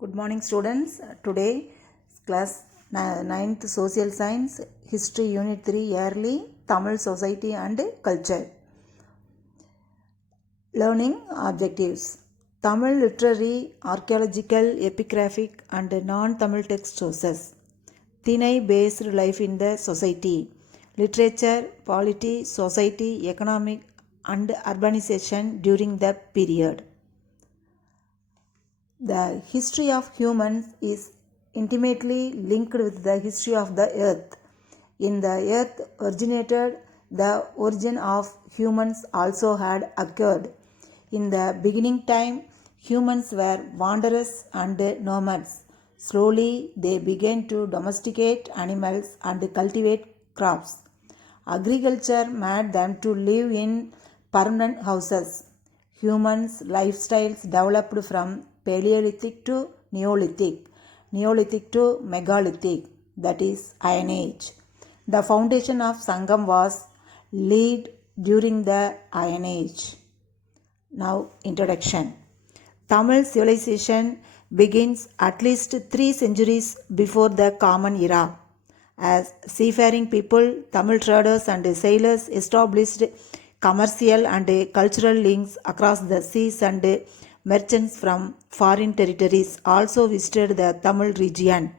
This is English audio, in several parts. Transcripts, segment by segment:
Good morning students. Today class 9th Social Science History Unit 3 Yearly Tamil Society and Culture. Learning objectives. Tamil literary, archaeological, epigraphic and non-Tamil text sources. Thinai based life in the society. Literature, polity, society, economic and urbanization during the period. The history of humans is intimately linked with the history of the earth. In the earth originated, the origin of humans also had occurred. In the beginning time, humans were wanderers and nomads. Slowly, they began to domesticate animals and cultivate crops. Agriculture made them to live in permanent houses. Humans' lifestyles developed from Paleolithic to Neolithic, Neolithic to Megalithic, that is Iron Age. The foundation of Sangam was laid during the Iron Age. Now, introduction. Tamil civilization begins at least 3 centuries before the Common Era. As seafaring people, Tamil traders and sailors established commercial and cultural links across the seas, and merchants from foreign territories also visited the Tamil region.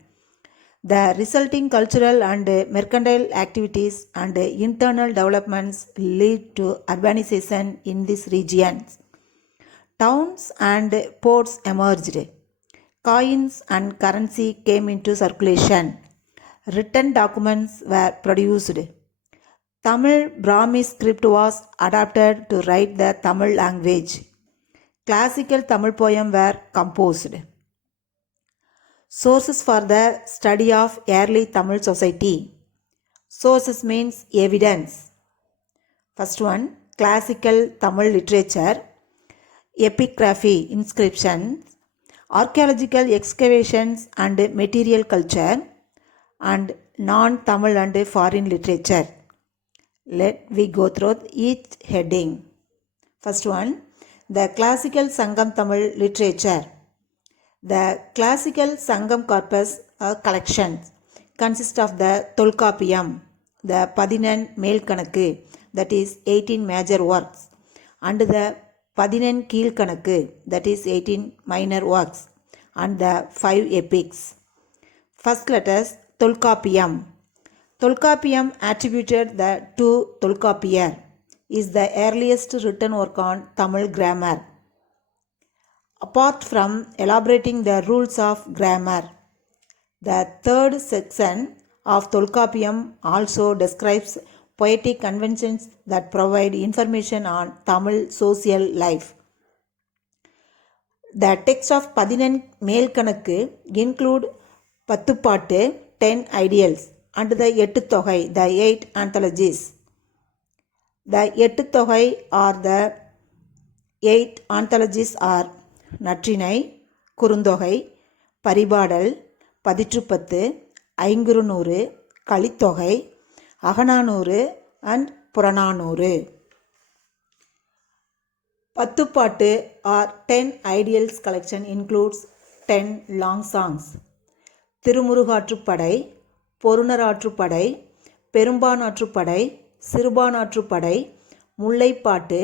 The resulting cultural and mercantile activities and internal developments lead to urbanization in these regions. Towns and ports emerged. Coins and currency came into circulation. Written documents were produced. Tamil Brahmi script was adapted to write the Tamil language. Classical Tamil poems were composed. Sources for the study of early Tamil society. Sources means evidence. First one, classical Tamil literature, epigraphy, inscriptions, archaeological excavations and material culture, and non-Tamil and foreign literature. Let we go through each heading. First one, the classical Sangam Tamil literature. The classical Sangam corpus collections consist of the Tolkapiyam, the Padinan Melkanakku, that is 18 major works, and the Padinan Keelkanakku, that is 18 minor works, and the 5 epics. First let us Tolkapiyam. Tolkapiyam, attributed to Tolkapiyar, is the earliest written work on Tamil grammar. Apart from elaborating the rules of grammar, the third section of Tolkapiyam also describes poetic conventions that provide information on Tamil social life. The text of Padinan Melkanakku include Pathupattu, 10 ideals, and the Ettutogai, the 8 anthologies. The Ettutogai or the 8 anthologies are Natrinai, Kurundogai, Paribadal, Padittrupattu, Aingurunoru, Kalittogai, Agananooru and Purananooru. Pathupattu or 10 ideals collection includes 10 long songs. Thirumurugaatruppadai, பொருணராற்றுப்படை, Perumpanarruppadai, Sirupanatruppadai, Mullaippattu,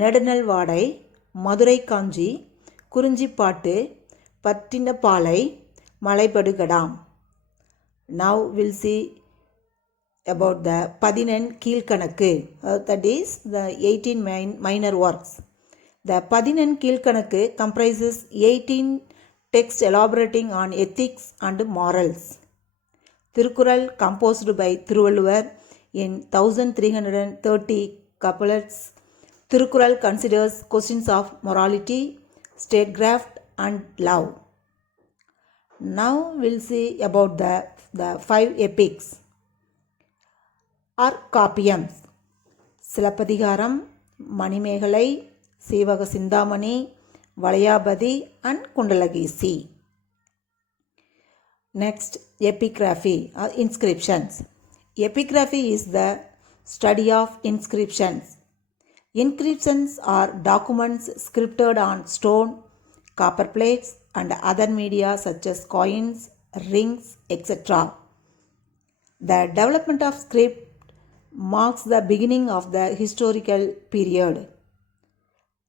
Nedunalvadai, Maduraikanchi, Kurinjippattu, Pattinappalai, Malaipadukadam. Now we'll see about the Padinan Keelkanakku, that is the 18 minor works. The Padinan Keelkanakku comprises 18 texts elaborating on ethics and morals. Thirukkural, composed by Thiruvalluvar in 1330 couplets. Thirukkural considers questions of morality, statecraft and love. Now we'll see about the 5 epics or காப்பியம்ஸ். Silappathikaram, Manimekalai, Seevaka Chintamani, Valayapathi and Kundalakesi. Next, epigraphy or inscriptions. Epigraphy is the study of inscriptions. Inscriptions are documents scripted on stone, copper plates, and other media such as coins, rings, etc. The development of script marks the beginning of the historical period.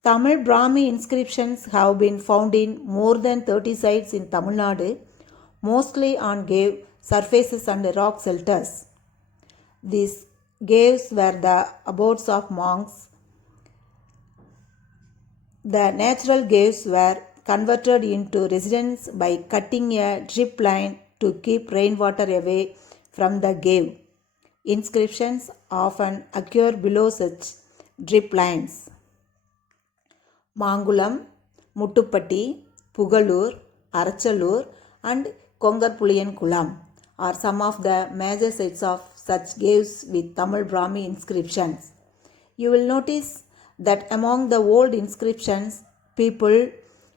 Tamil Brahmi inscriptions have been found in more than 30 sites in Tamil Nadu, mostly on cave surfaces and rock shelters. These caves were the abodes of monks. The natural caves were converted into residences by cutting a drip line to keep rainwater away from the cave. Inscriptions often occur below such drip lines. Mangulam, Muttupatti, Pugalur, Arachalur, and Kongarpuliyankulam are some of the major sites of such caves with Tamil Brahmi inscriptions. You will notice that among the old inscriptions, people,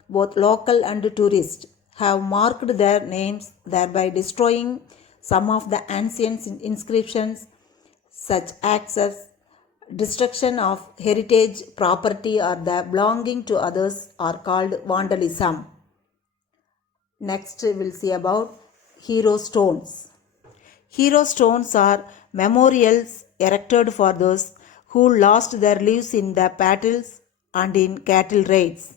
both local and tourist, have marked their names, thereby destroying some of the ancient inscriptions. Such acts as destruction of heritage property or the belonging to others are called vandalism. Next, we will see about hero stones. Hero stones are memorials erected for those who lost their lives in the battles and in cattle raids.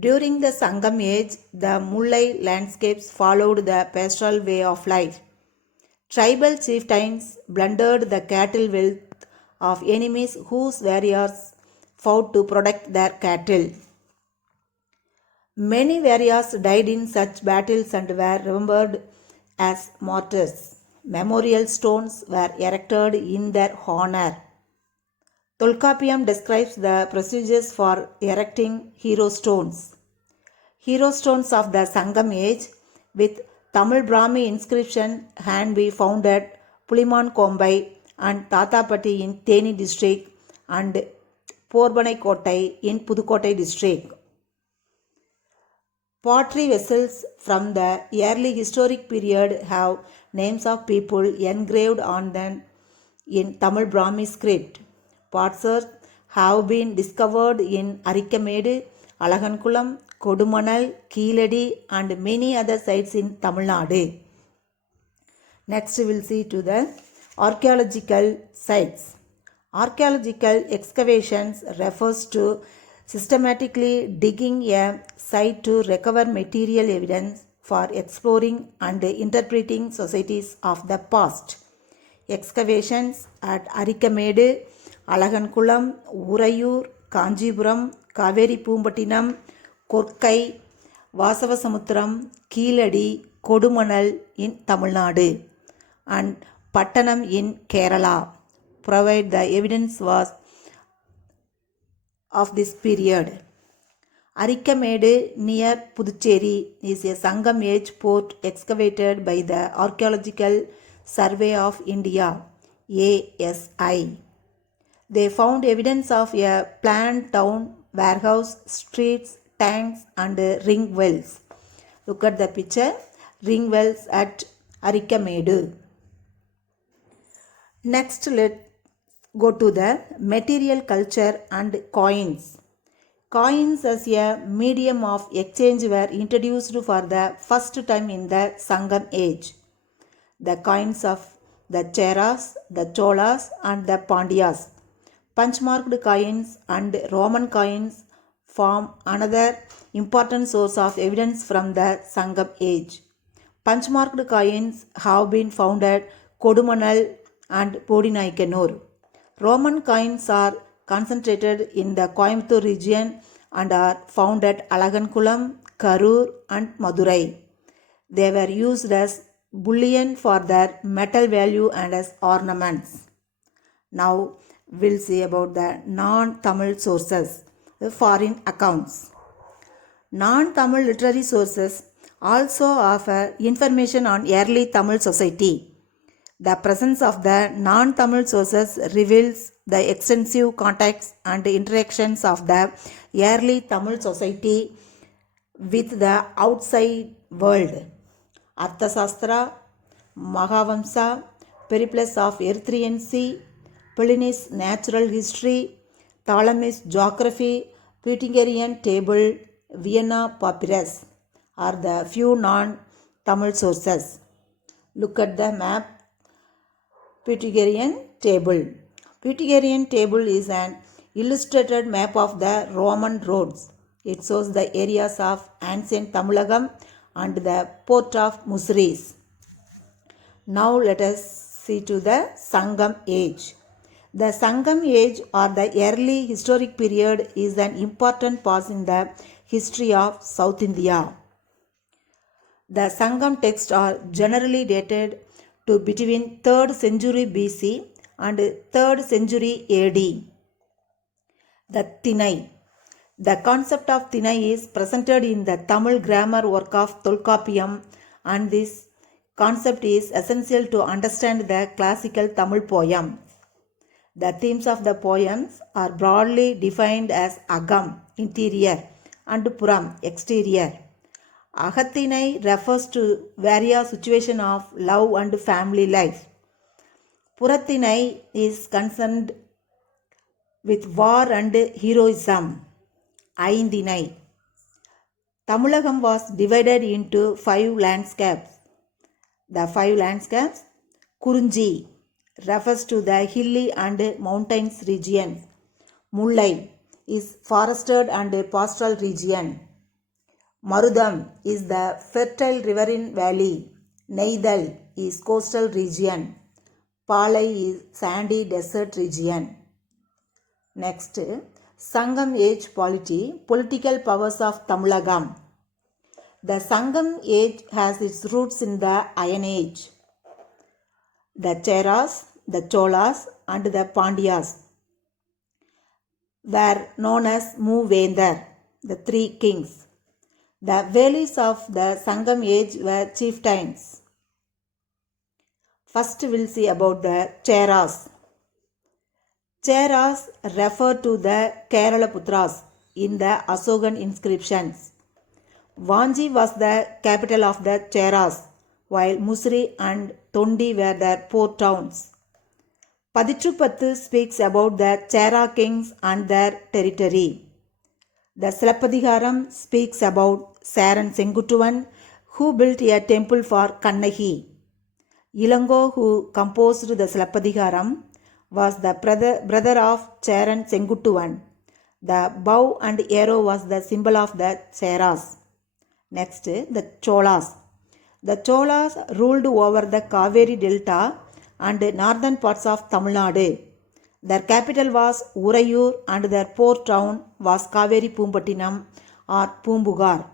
During the Sangam age, the Mullai landscapes followed the pastoral way of life. Tribal chieftains plundered the cattle wealth of enemies whose warriors fought to protect their cattle. Many warriors died in such battles and were remembered as martyrs. Memorial stones were erected in their honor. Tolkappiyam describes the procedures for erecting hero stones. Hero stones of the Sangam age with Tamil Brahmi inscription can be found at Puliman Kombai and Tatapatti in Theni district and Porbanai Kottai in Pudukkottai district. Pottery vessels from the early historic period have names of people engraved on them in Tamil Brahmi script. Pots have been discovered in Arikamedu, Alagankulam, Kodumanal, Keeladi and many other sites in Tamil Nadu. Next we will see to the archaeological sites. Archaeological excavations refers to systematically digging a site to recover material evidence for exploring and interpreting societies of the past. Excavations at Arikamedu, Alagankulam, Urayur, Kanjipuram, Kaveri Pumbattinam, Korkai, Vasavasamutram, Keeladi, Kodumanal in Tamil Nadu and Pattanam in Kerala provide the evidence of this period. Arikamedu near Puducherry is a Sangam age port excavated by the Archaeological Survey of India ASI. They found evidence of a planned town, warehouse, streets, tanks and ring wells. Look at the picture, ring wells at Arikamedu. Next, let's go to the material culture and coins. Coins as a medium of exchange were introduced for the first time in the Sangam age. The coins of the Cheras, the Cholas and the Pandyas, punchmarked coins and Roman coins form another important source of evidence from the Sangam age. Punchmarked coins have been found at Kodumanal and Podinaikanur. Roman coins are concentrated in the Coimbatore region and are found at Alagankulam, Karur and Madurai. They were used as bullion for their metal value and as ornaments. Now we'll see about the non-Tamil sources, the foreign accounts. Non-Tamil literary sources also offer information on early Tamil society. The presence of the non-Tamil sources reveals the extensive contacts and interactions of the early Tamil society with the outside world. Arthasastra, Mahavamsa, Periplus of Erythraean Sea, Pliny's Natural History, Ptolemy's Geography, Pythagorean Table, Vienna Papyrus are the few non-Tamil sources. Look at the map. Pythagorean table. Pythagorean table is an illustrated map of the Roman roads. It shows the areas of ancient Tamilagam and the port of Muziris. Now let us see to the Sangam age. The Sangam age or the early historic period is an important pause in the history of South India. The Sangam texts are generally dated to between 3rd century BC and 3rd century AD. The Tinai. The concept of Tinai is presented in the Tamil grammar work of Tolkappiyam, and this concept is essential to understand the classical Tamil poem. The themes of the poems are broadly defined as Agam, interior, and Puram, exterior. Agathinai refers to various situations of love and family life. Purathinai is concerned with war and heroism. Aindinai. Tamilagam was divided into 5 landscapes. The 5 landscapes. Kurunji refers to the hilly and mountains region. Mullai is forested and pastoral region. Marudam is the fertile riverine valley. Neidal is coastal region. Palai is sandy desert region. Next, Sangam age polity, political powers of Tamilagam. The Sangam age has its roots in the Iron Age. The Cheras, the Cholas and the Pandyas were known as Moovendar, the 3 kings. The valleys of the Sangam age were chieftains. First we'll see about the Cheras. Cheras refer to the Keralaputras in the Asokan inscriptions. Vanchi was the capital of the Cheras, while Musri and Tondi were their port towns. Padichupattu speaks about the Chera kings and their territory. The Silappadigaram speaks about Saran Senguttuvan, who built a temple for Kannagi. Ilango, who composed the Silappadigaram, was the brother of Charan Senguttuvan. The bow and arrow was the symbol of the Cheras. Next, the Cholas. The Cholas ruled over the Kaveri Delta and northern parts of Tamil Nadu. Their capital was Urayur and their port town was Kaveri Pumpattinam or Pumbugar.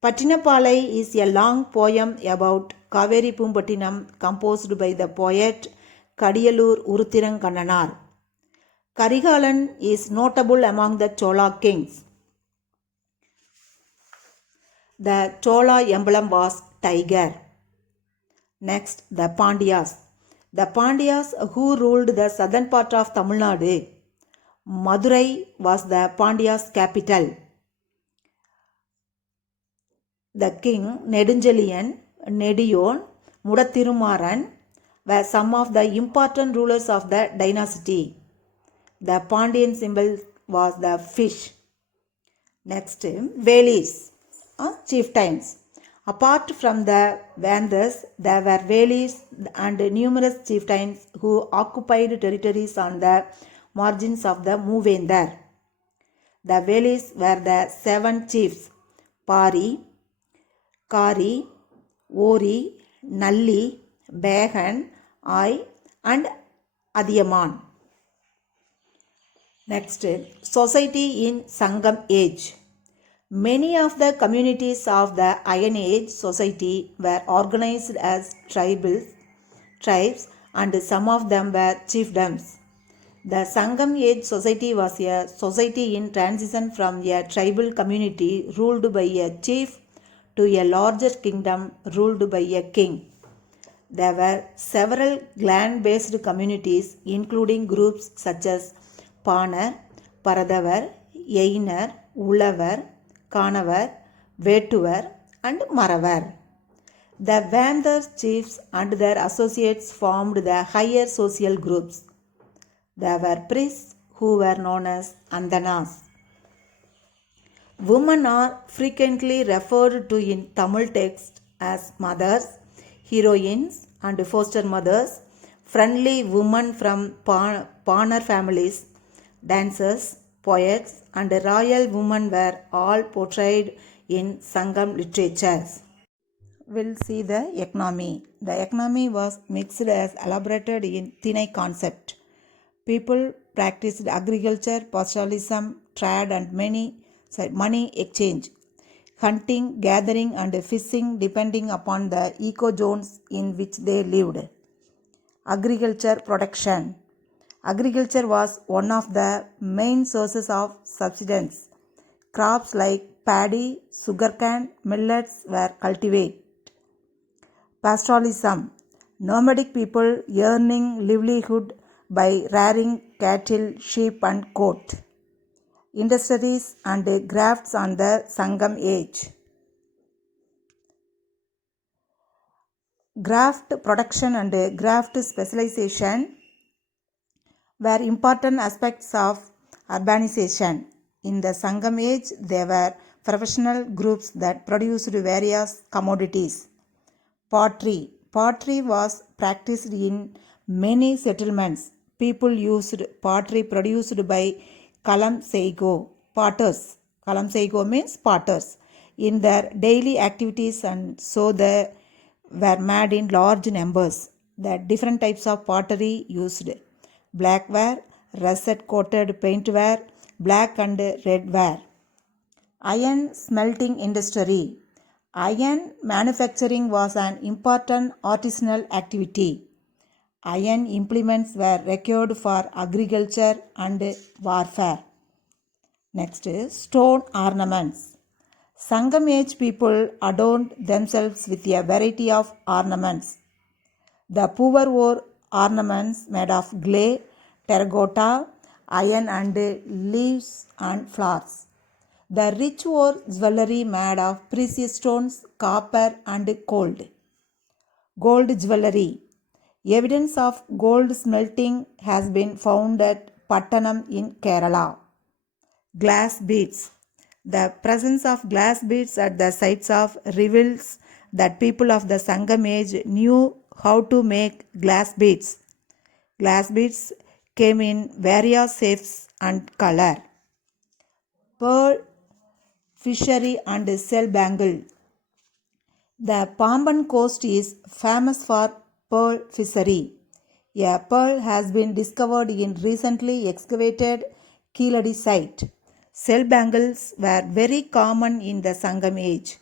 Pattinapalai is a long poem about Kaveri Pumpattinam composed by the poet Kadiyalur Uruthirangannanar. Karigalan is notable among the Chola kings. The Chola emblem was tiger. Next, the Pandyas. The Pandyas who ruled the southern part of Tamil Nadu. Madurai was the Pandyas' capital. The king Nedunjaliyan, Nediyon, Mudathirumaran were some of the important rulers of the dynasty. The Pandyan symbol was the fish. Next, Velis, chieftains. Apart from the Vandas, there were Velis and numerous chieftains who occupied territories on the margins of the Moovendar. The Velis were the 7 chiefs: Pari, Kari, Ori, Nalli, Behan, Ai and Adiyaman. Next, society in Sangam age. Many of the communities of the Iron Age society were organized as tribes, and some of them were chiefdoms. The Sangam Age society was a society in transition from a tribal community ruled by a chief to a larger kingdom ruled by a king. There were several clan-based communities, including groups such as Panar, Paradavar, Einar, Ulavar, Kanavar, Vetuvar and Maravar. The Vandar chiefs and their associates formed the higher social groups. There were priests who were known as Andanas. Women are frequently referred to in Tamil text as mothers, heroines, and foster mothers, friendly women from Panar families, dancers, poets, and royal women were all portrayed in Sangam literatures. We'll see the economy. The economy was mixed as elaborated in Thinai concept. People practiced agriculture, pastoralism, trade, and money exchange, hunting, gathering, and fishing depending upon the eco zones in which they lived. Agriculture production. Agriculture was one of the main sources of subsistence. Crops like paddy, sugarcane, millets were cultivated. Pastoralism. Nomadic people earning livelihood by rearing cattle, sheep, and goat. Industries and crafts on the Sangam age. Graft production and graft specialization were important aspects of urbanization. In the Sangam age, there were professional groups that produced various commodities. Pottery. Pottery was practiced in many settlements. People used pottery produced by Kalam Seigo potters. Kalam Seigo means potters in their daily activities, and so they were made in large numbers. The different types of pottery used: blackware, russet coated paintware, black and red ware. Iron smelting industry. Iron manufacturing was an important artisanal activity. Iron implements were required for agriculture and warfare. Next is stone ornaments. Sangam age people adorned themselves with a variety of ornaments. The poor wore ornaments made of clay, terracotta, iron, and leaves and flowers. The rich wore jewelry made of precious stones, copper, and gold. Gold jewelry. Evidence of gold smelting has been found at Pattanam in Kerala. Glass beads. The presence of glass beads at the sites of reveals that people of the Sangam age knew how to make glass beads. Glass beads came in various shapes and color. Pearl fishery and shell bangle. The Pamban coast is famous for pearl fishery. A pearl has been discovered in recently excavated Keeladi site. Shell bangles were very common in the Sangam age.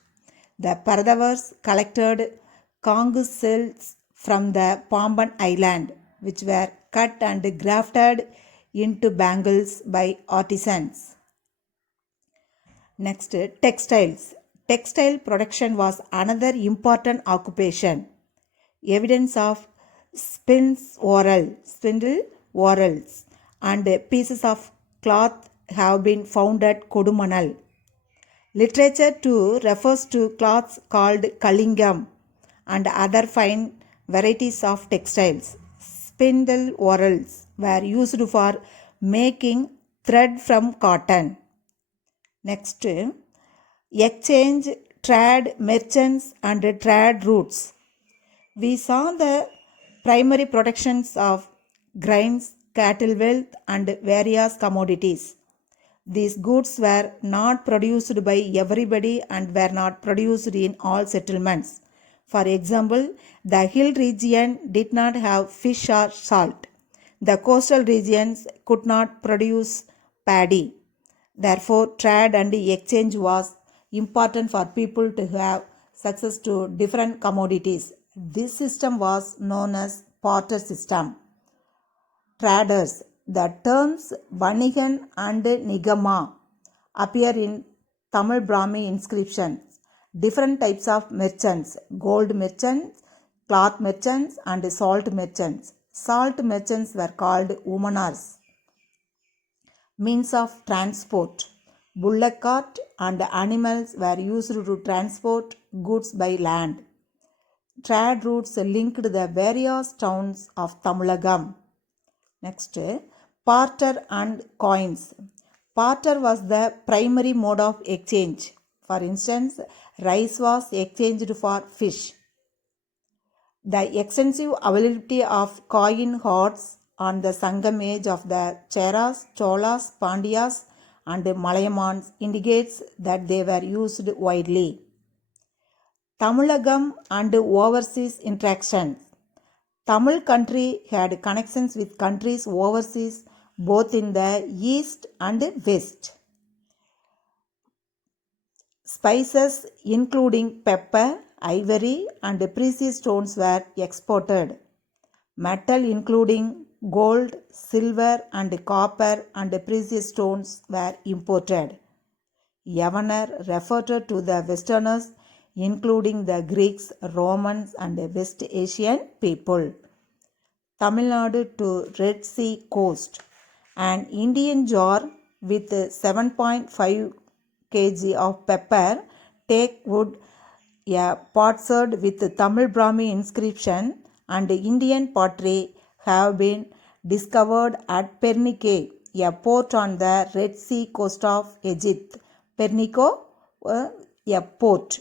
The Paradavars collected conch shells from the Pamban island, which were cut and grafted into bangles by artisans. Next, textiles. Textile production was another important occupation. Evidence of spindle whorls, and pieces of cloth have been found at Kodumanal. Literature too refers to cloths called kalingam and other fine varieties of textiles. Spindle whorls were used for making thread from cotton. Next, exchange, trade, merchants, and trade routes. We saw the primary productions of grains, cattle wealth, and various commodities. These goods were not produced by everybody and were not produced in all settlements. For example, the hill region did not have fish or salt. The coastal regions could not produce paddy. Therefore, trade and exchange was important for people to have access to different commodities. This system was known as barter system. Traders. The terms Vanigan and Nigama appear in Tamil Brahmi inscriptions. Different types of merchants: gold merchants, cloth merchants, and salt merchants. Salt merchants were called Umanars. Means of transport. Bullock cart and animals were used to transport goods by land. Trade routes linked the various towns of Tamilagam. Next, barter and coins. Barter was the primary mode of exchange. For instance, rice was exchanged for fish. The extensive availability of coin hoards on the Sangam age of the Cheras, Cholas, Pandyas, and Malayamans indicates that they were used widely. Tamilagam and overseas interactions. Tamil country had connections with countries overseas both in the east and west. Spices including pepper, ivory, and precious stones were exported. Metal including gold, silver, and copper and precious stones were imported. Yavanar referred to the Westerners, including the Greeks, Romans, and West Asian people. Tamil Nadu to Red Sea coast. An Indian jar with 7.5 kg of pepper, teak wood, a potsherd with Tamil Brahmi inscription, and Indian pottery have been discovered at Pernike, a port on the Red Sea coast of Egypt. Pernico, a port.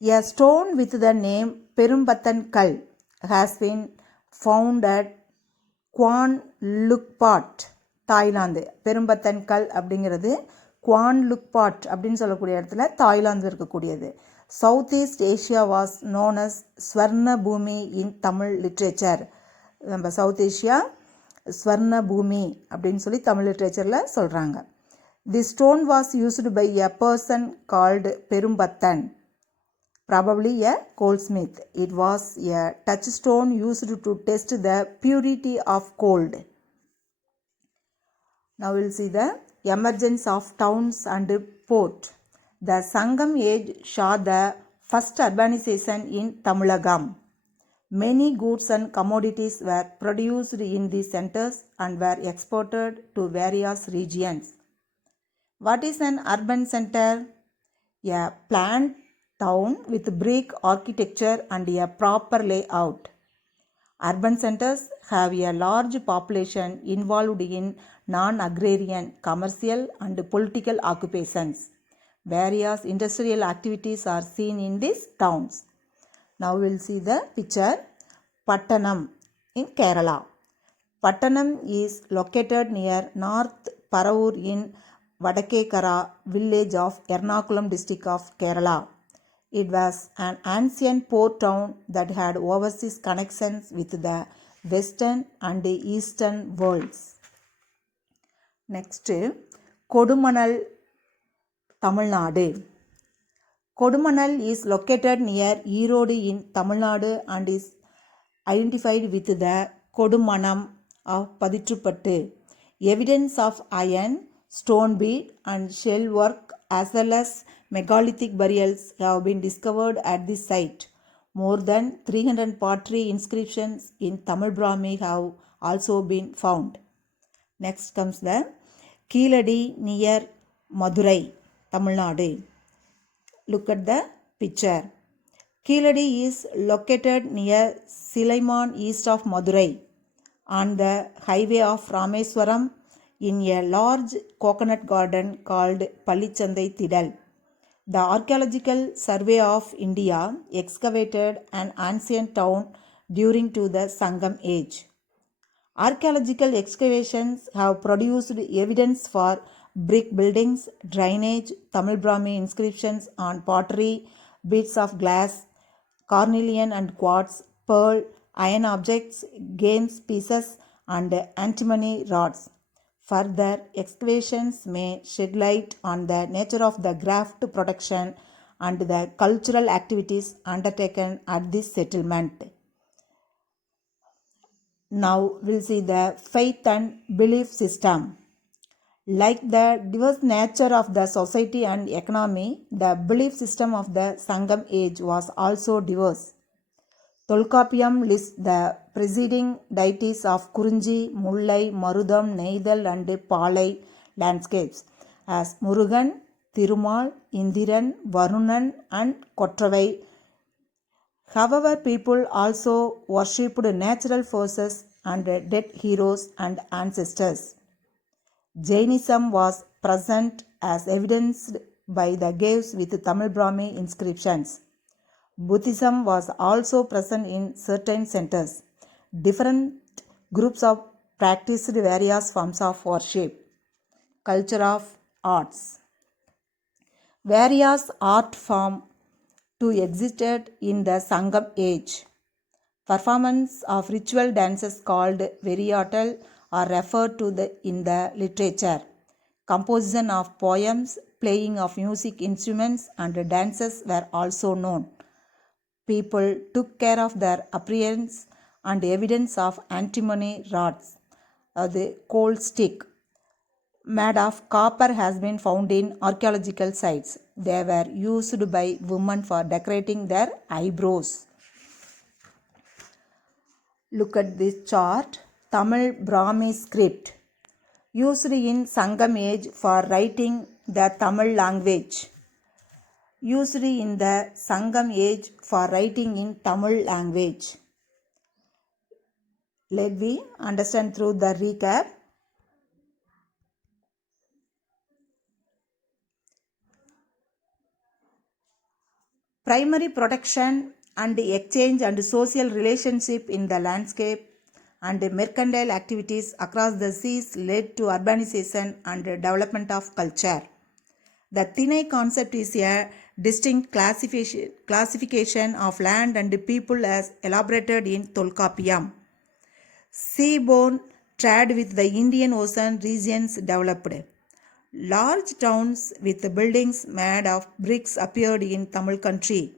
A stone with the name Perumbattan Kal has been found at Kuan Lukpat, Thailand. Perumpathan கல் அப்படிங்கிறது Kuan Lukpat அப்படின்னு சொல்லக்கூடிய இடத்துல Thailand இருக்கக்கூடியது. South East Asia was known as Swarna Bhumi in Tamil literature. நம்ம South Asia Swarna Bhumi அப்படின்னு சொல்லி தமிழ் லிட்ரேச்சரில் சொல்கிறாங்க. The stone was used by a person called Perumpathan, probably a goldsmith. It was a touchstone used to test the purity of gold. Now we will see the emergence of towns and port. The Sangam age saw the first urbanization in Tamilagam. Many goods and commodities were produced in these centers and were exported to various regions. What is an urban center? A planned town with brick architecture and a proper layout. Urban centers have a large population involved in non-agrarian, commercial, and political occupations. Various industrial activities are seen in these towns. Now we will see the picture. Pattanam in Kerala. Pattanam is located near North Paravur in Vadakekara village of Ernakulam district of Kerala. It was an ancient port town that had overseas connections with the western and the eastern worlds. Next, Kodumanal, Tamil Nadu. Kodumanal is located near Erode in Tamil Nadu and is identified with the Kodumanam of Paditrupattu. Evidence of iron, stone bead, and shell work as well as megalithic burials have been discovered at this site. More than 300 pottery inscriptions in Tamil Brahmi have also been found. Next comes the Keeladi near Madurai, Tamil Nadu. Look at the picture. Keeladi is located near Silaiman east of Madurai on the highway of Rameswaram in a large coconut garden called Pallichandai Tidal. The Archaeological Survey of India excavated an ancient town during to the Sangam age. Archaeological excavations have produced evidence for brick buildings, drainage, Tamil Brahmi inscriptions on pottery, bits of glass, cornelian and quartz, pearl, iron objects, games pieces, and antimony rods. Further excavations may shed light on the nature of the graft production and the cultural activities undertaken at this settlement. Now we'll see the faith and belief system. Like the diverse nature of the society and economy, the belief system of the Sangam age was also diverse. Tolkappiyam lists the preceding deities of Kurunji, Mullai, Marudam, Neidal and Palai landscapes as Murugan, Thirumal, Indiran, Varunan and Kottravai. However, people also worshipped natural forces and dead heroes and ancestors. Jainism was present as evidenced by the caves with Tamil Brahmi inscriptions. Buddhism was also present in certain centers. Different groups of practiced various forms of worship. Culture of arts. Various art forms too existed in the Sangam age. Performance of ritual dances called Veriyatal are referred to in the literature. Composition of poems, playing of music instruments, and dances were also known. People took care of their appearance and evidence of antimony rods, the coal stick, made of copper has been found in archaeological sites. They were used by women for decorating their eyebrows. Look at this chart. Tamil Brahmi script used in Sangam age for writing the Tamil language. Used in the Sangam age for writing in Tamil language. Let we understand through the recap. Primary protection and exchange and social relationship in the landscape and mercantile activities across the seas led to urbanization and development of culture. The Tinai concept is a distinct classification of land and people as elaborated in Tolkappiyam. Seaborne trade with the Indian Ocean regions developed. Large towns with buildings made of bricks appeared in Tamil country.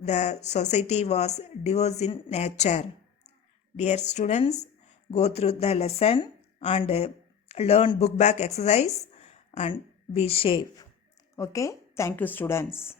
The society was diverse in nature. Dear students, go through the lesson and learn book back exercise and be safe. Okay, thank you students.